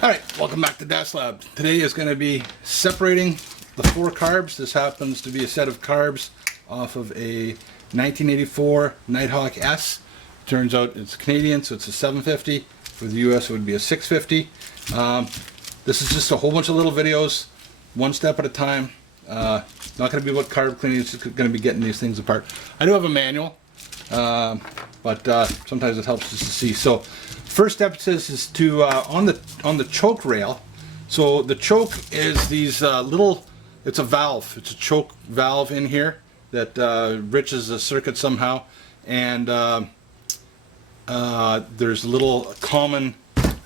Alright, welcome back to Das Lab. Today is going to be separating the 4 carbs. This happens to be a set of carbs off of a 1984 Nighthawk S. Turns out it's Canadian, so it's a 750. For the US it would be a 650. This is just a whole bunch of little videos, one step at a time. Not going to be about carb cleaning, it's just going to be getting these things apart. I do have a manual, but sometimes it helps just to see. So first step it says is to on the choke rail. So the choke is these little, it's a valve, it's a choke valve in here that enriches the circuit somehow, and there's a little common,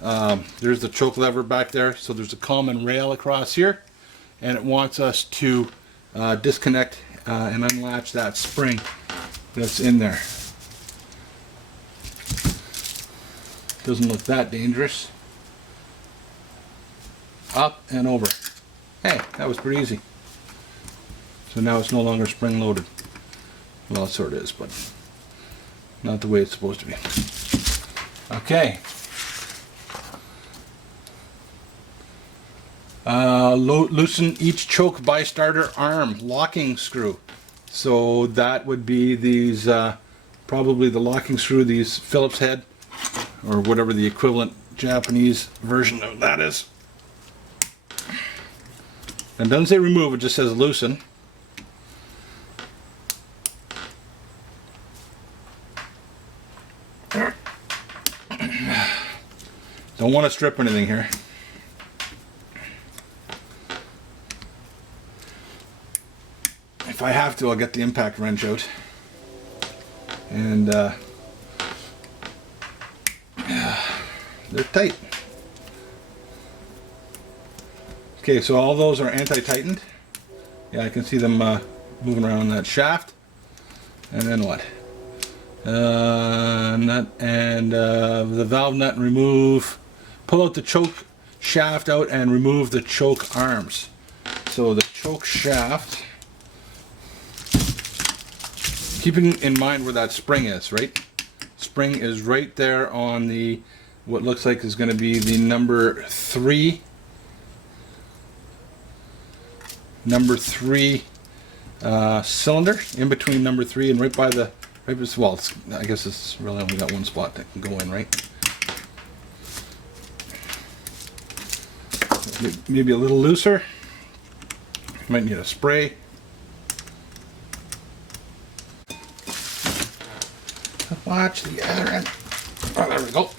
there's the choke lever back there, so there's a common rail across here, and it wants us to disconnect and unlatch that spring that's in there. Doesn't look that dangerous. Up and over. Hey, that was pretty easy. So now it's no longer spring loaded. Well, it sort of is, but not the way it's supposed to be. Okay. Loosen each choke by starter arm locking screw. So that would be these, probably the locking screw, these Phillips head, or whatever the equivalent Japanese version of that is. And it doesn't say remove, it just says loosen. Don't want to strip anything here. If I have to, I'll get the impact wrench out. And they're tight. Okay, so all those are anti-tightened. Yeah, I can see them moving around that shaft. And then what? Nut and the valve nut, remove. Pull out the choke shaft out and remove the choke arms. So the choke shaft, keeping in mind where that spring is, right? Spring is right there on the, what looks like is going to be the number 3 cylinder, in between number 3 and right by the, well, I guess it's really only got one spot that can go in, right? Maybe a little looser. Might need a spray. Watch the other end. Oh, there we go.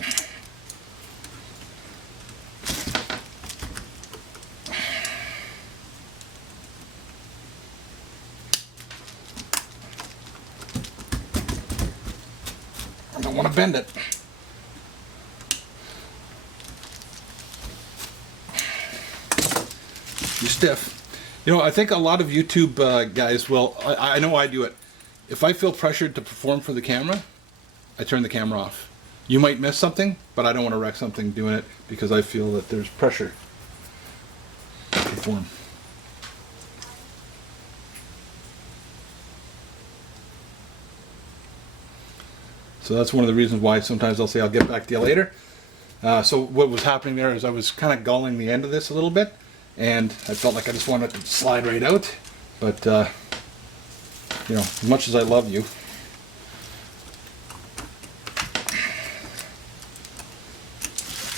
I don't want to bend it. Too stiff. You know, I think a lot of YouTube guys will, I know I do it. If I feel pressured to perform for the camera, I turn the camera off. You might miss something, but I don't want to wreck something doing it because I feel that there's pressure to perform. So that's one of the reasons why sometimes I'll say I'll get back to you later. So what was happening there is I was kind of gulling the end of this a little bit, and I felt like I just wanted to slide right out. But you know, as much as I love you,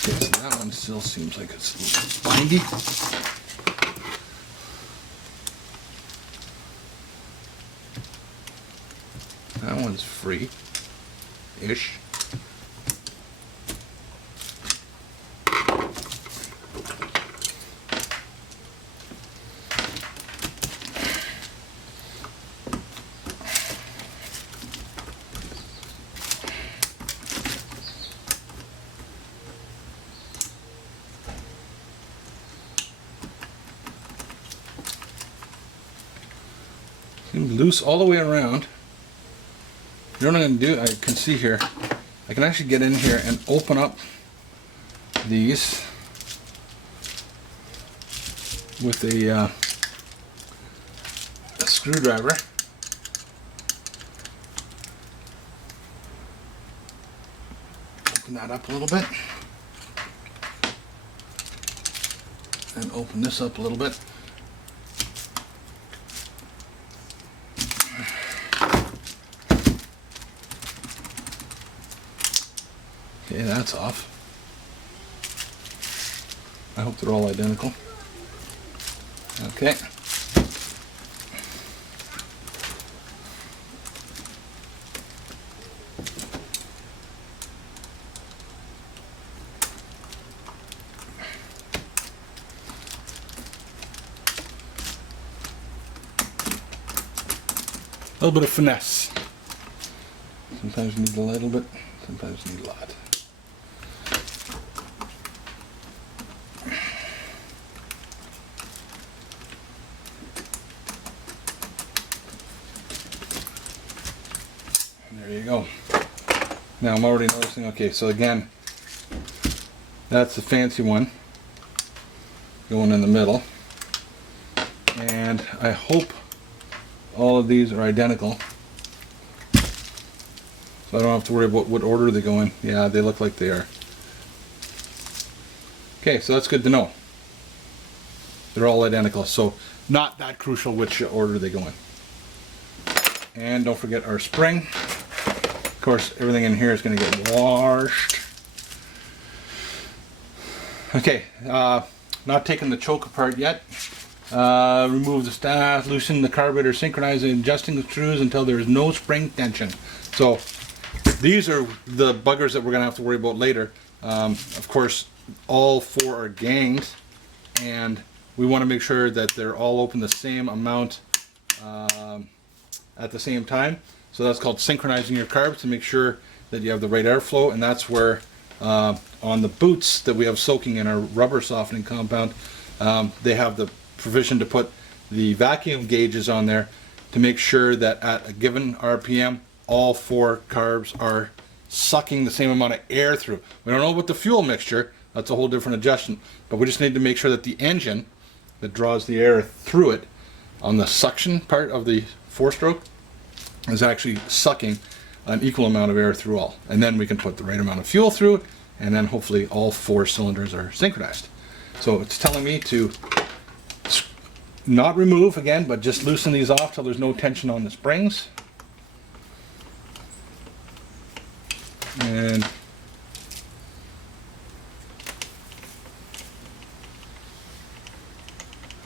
okay, so that one still seems like it's a little bindy. That one's free-ish. Loose all the way around. You know what I'm going to do? I can see here, I can actually get in here and open up these with a screwdriver. Open that up a little bit. and open this up a little bit. Okay, that's off. I hope they're all identical. Okay. A little bit of finesse. Sometimes you need a little bit, sometimes you need a lot. There you go. Now I'm already noticing, okay, so again, that's the fancy one going in the middle. And I hope all of these are identical, so I don't have to worry about what order they go in. Yeah, they look like they are. Okay, so that's good to know. They're all identical, so not that crucial which order they go in. And don't forget our spring. Of course, everything in here is going to get washed. Okay, not taking the choke apart yet. Remove the staff, loosen the carburetor, synchronize and adjusting the screws until there is no spring tension. So these are the buggers that we're going to have to worry about later. Of course, all four are ganged, and we want to make sure that they're all open the same amount at the same time. So that's called synchronizing your carbs to make sure that you have the right airflow, and that's where on the boots that we have soaking in our rubber softening compound, they have the provision to put the vacuum gauges on there to make sure that at a given RPM all four carbs are sucking the same amount of air through. We don't know about the fuel mixture, that's a whole different adjustment, but we just need to make sure that the engine that draws the air through it on the suction part of the four-stroke is actually sucking an equal amount of air through all, and then we can put the right amount of fuel through it, and then hopefully all four cylinders are synchronized. So it's telling me to not remove again, but just loosen these off till there's no tension on the springs. And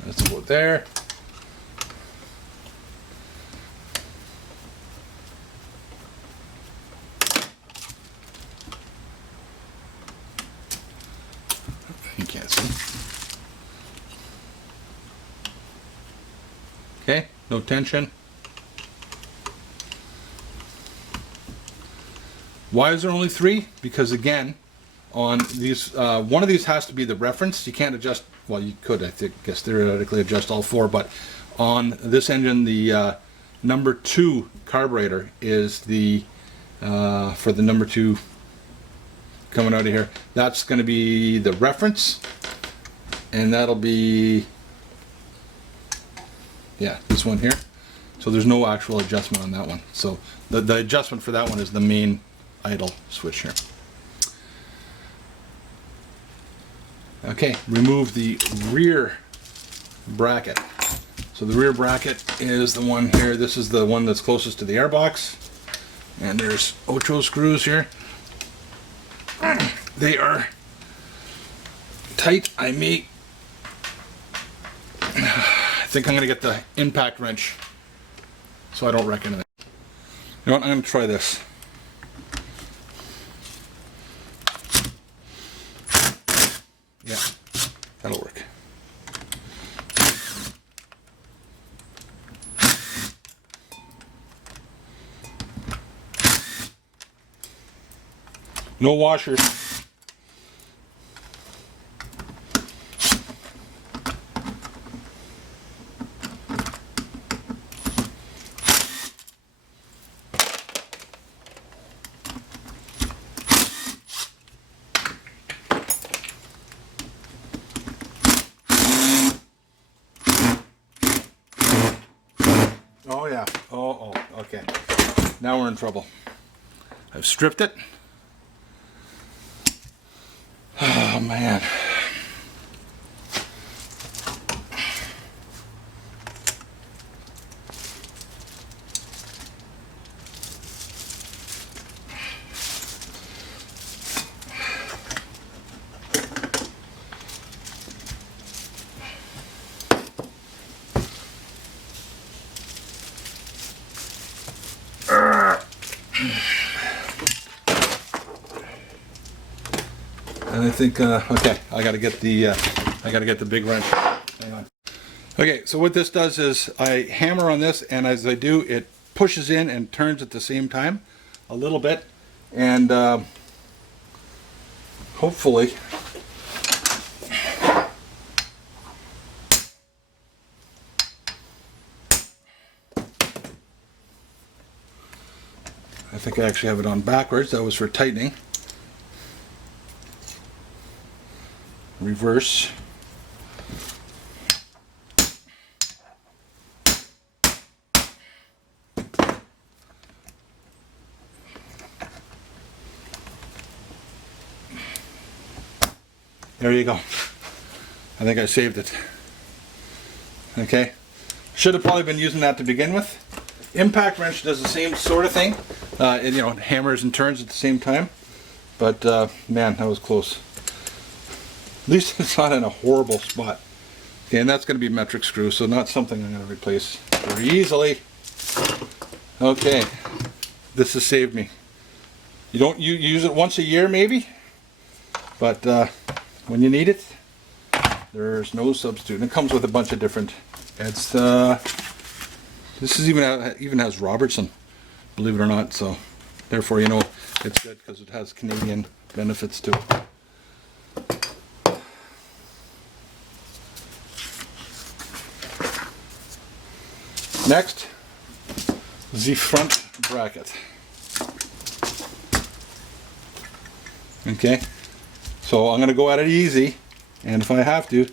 that's about there. You can't see. Okay, no tension. Why is there only three? Because again, on these, one of these has to be the reference. You can't adjust, well, you could, I guess theoretically adjust all four, but on this engine, the number 2 carburetor is the, for the number 2 coming out of here, that's going to be the reference, and that'll be, yeah, this one here. So there's no actual adjustment on that one. So the adjustment for that one is the main idle switch here. Okay, remove the rear bracket. So the rear bracket is the one here. This is the one that's closest to the airbox. And there's Ocho screws here. They are tight. I think I'm going to get the impact wrench so I don't wreck anything. You know what, I'm going to try this. Yeah, that'll work. No washers. Oh yeah. Oh, okay. Now we're in trouble. I've stripped it. Oh man. And I think, okay, I gotta get the big wrench. Hang on. Okay, so what this does is I hammer on this, and as I do, it pushes in and turns at the same time a little bit, and hopefully I think I actually have it on backwards. That was for tightening. Reverse. There you go. I think I saved it. Okay. Should have probably been using that to begin with. Impact wrench does the same sort of thing. It, you know, hammers and turns at the same time. But man, that was close. At least it's not in a horrible spot. Okay, and that's going to be metric screw, so not something I'm going to replace very easily. Okay, this has saved me. You use it once a year maybe, but when you need it, there's no substitute. And it comes with a bunch of different heads. This is even has Robertson, believe it or not. So therefore, you know, it's good because it has Canadian benefits to it. Next, the front bracket. Okay, so I'm going to go at it easy, and if I have to,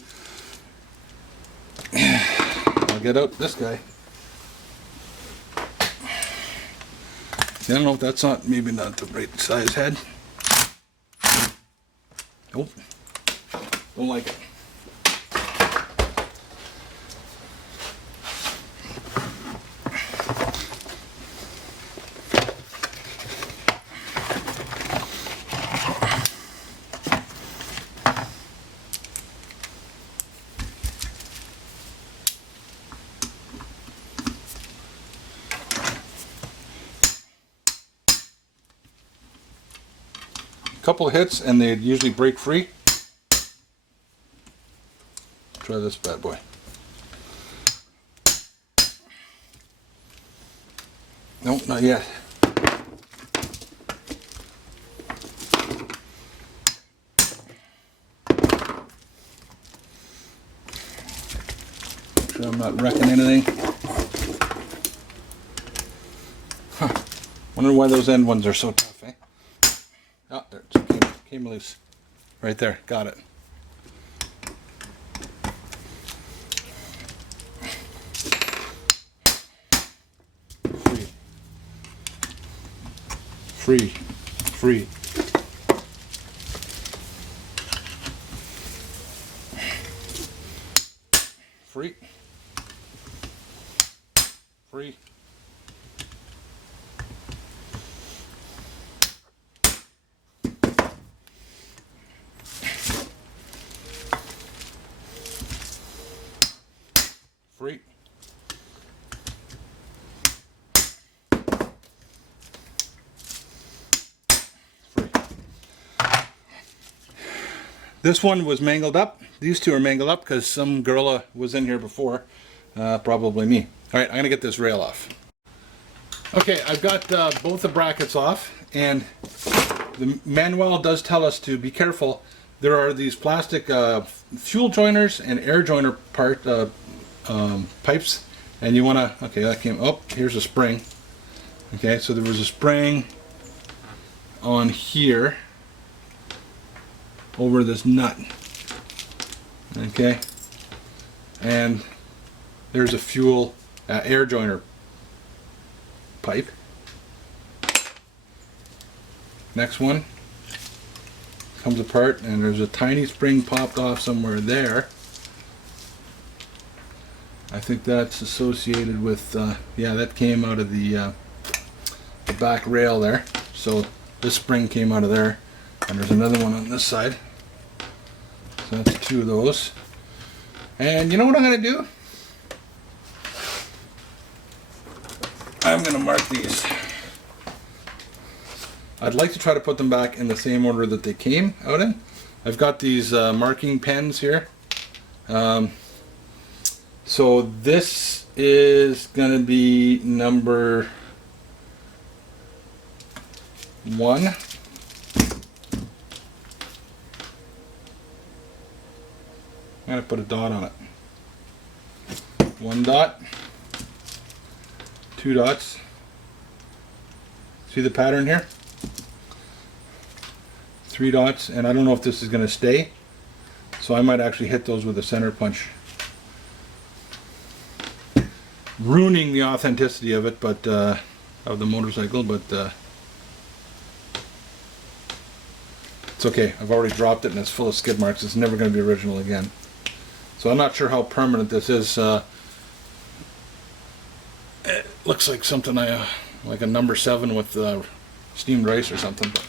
I'll get out this guy. See, I don't know if that's maybe not the right size head. Nope, don't like it. Couple of hits and they usually break free. Try this bad boy. Nope, not yet. Sure I'm not wrecking anything. Huh. Wonder why those end ones are so tough, eh? Oh, there it came loose. Right there, got it. Free. Free. Free. Free. Free. Free. This one was mangled up. These two are mangled up because some gorilla was in here before. Probably me. Alright, I'm going to get this rail off. Okay, I've got both the brackets off, and the manual does tell us to be careful. There are these plastic fuel joiners and air joiner pipes, and you want to, okay, that came, oh, here's a spring. Okay, so there was a spring on here over this nut. Okay, and there's a fuel air joiner pipe. Next one comes apart, and there's a tiny spring popped off somewhere there. I think that's associated with, yeah, that came out of the back rail there. So this spring came out of there, and there's another one on this side. So that's two of those. And you know what I'm going to do? I'm going to mark these. I'd like to try to put them back in the same order that they came out in, I've got these marking pens here. So this is going to be number 1. I'm going to put a dot on it. 1 dot, 2 dots. See the pattern here? 3 dots, and I don't know if this is going to stay, so I might actually hit those with a center punch. Ruining the authenticity of it, but of the motorcycle, but it's okay. I've already dropped it and it's full of skid marks. It's never going to be original again. So I'm not sure how permanent this is. It looks like something like a number 7 with steamed rice or something. But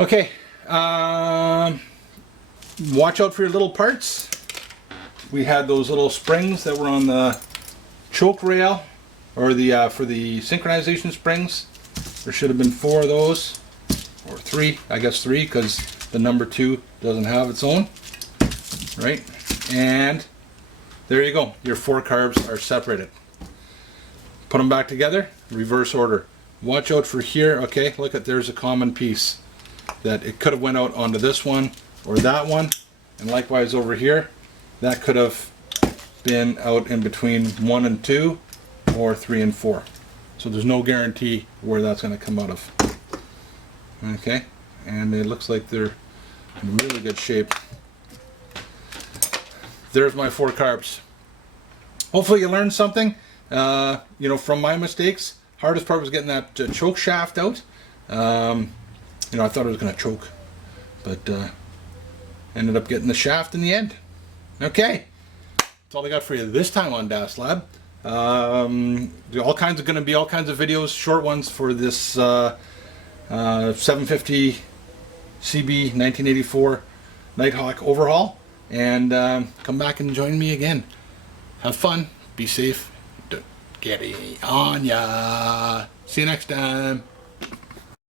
okay, watch out for your little parts. We had those little springs that were on the choke rail, or the for the synchronization springs. There should have been 4 of those, or 3. I guess 3, because the number 2 doesn't have its own. Right, and there you go. Your 4 carbs are separated. Put them back together, reverse order. Watch out for here. Okay, look at, there's a common piece that it could have went out onto this one or that one, and likewise over here, that could have been out in between 1 and 2 or 3 and 4. So there's no guarantee where that's going to come out of. Okay, and it looks like they're in really good shape. There's my 4 carbs. Hopefully you learned something, you know, from my mistakes. Hardest part was getting that choke shaft out. You know, I thought it was going to choke, but ended up getting the shaft in the end. Okay, that's all I got for you this time on Das Lab. Going to be all kinds of videos, short ones for this 750 CB 1984 Nighthawk overhaul. And come back and join me again. Have fun. Be safe. Don't get it on ya. See you next time.